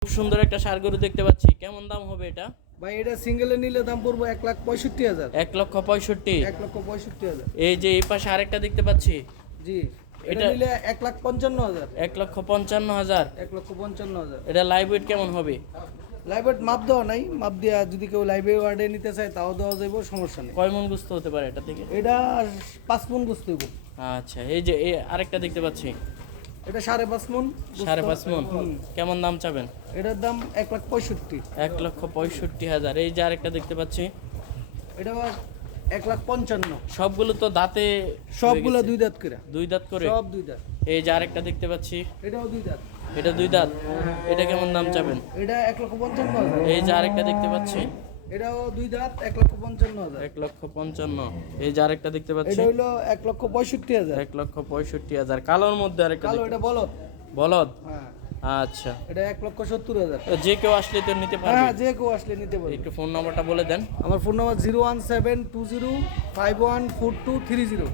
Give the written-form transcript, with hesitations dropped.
খুব সুন্দর একটা ষাঁড় গরু দেখতে পাচ্ছি, কেমন দাম হবে এটা? ভাই এটা সিঙ্গেলে নিলে দাম পড়বো 1,65,000। 1,65,000। 1,65,000। এই যে এই পাশে আরেকটা দেখতে পাচ্ছি, জি, এটা এটা- নিলে 1,55,000। 1,55,000। 1,55,000। এটা লাইভ ওয়েট কেমন হবে? লাইভ ওয়েট মাপ দেওয়া নাই, মাপ দিয়া যদি কেউ লাইভ ওয়ার্ডে নিতে চায় তাও দেওয়া যাইব, সমস্যা নেই। কয় মন গোস্ত হতে পারে এটা থেকে? এটা 5 মণ গোস্ত হইব। আচ্ছা, এই যে এই আরেকটা দেখতে পাচ্ছি, এটা 5.5 মণ গোস্ত। 5.5 মন। হুম। কেমন দাম চাবেন? এটার দাম 1,65,000। 1,65,000। এই যে আরেকটা দেখতে পাচ্ছি, এটা 1,55,000। সবগুলো তো দাঁতে সবগুলো হয়ে গেছে। 2 দাঁত করে। দুই দাঁত করে। সব 2 দাঁত। এই যে আরেকটা দেখতে পাচ্ছি, এটাও 2 দাঁত। এটা 2 দাঁত। এটা কেমন দাম চাবেন? এটা 1,55,000। এই যে আরেকটা দেখতে পাচ্ছি, এটাও 2 দাঁত, 1,55,000। 1,55,000। এই যে আরেকটা দেখতে পাচ্ছি, এটা হইলো 1,65,000। 1,65,000। কালোর মধ্যে আরেকটা কালো দেখতে- এটা বলদ। বলদ। হ্যাঁ, আচ্ছা, এটা 1,70,000। যে কেউ আসলে তো নিতে পারবে। হ্যাঁ, যে কেউ আসলে নিতে পারবে। একটু ফোন নাম্বারটা বলে দেন। আমার ফোন নাম্বার 01720514230।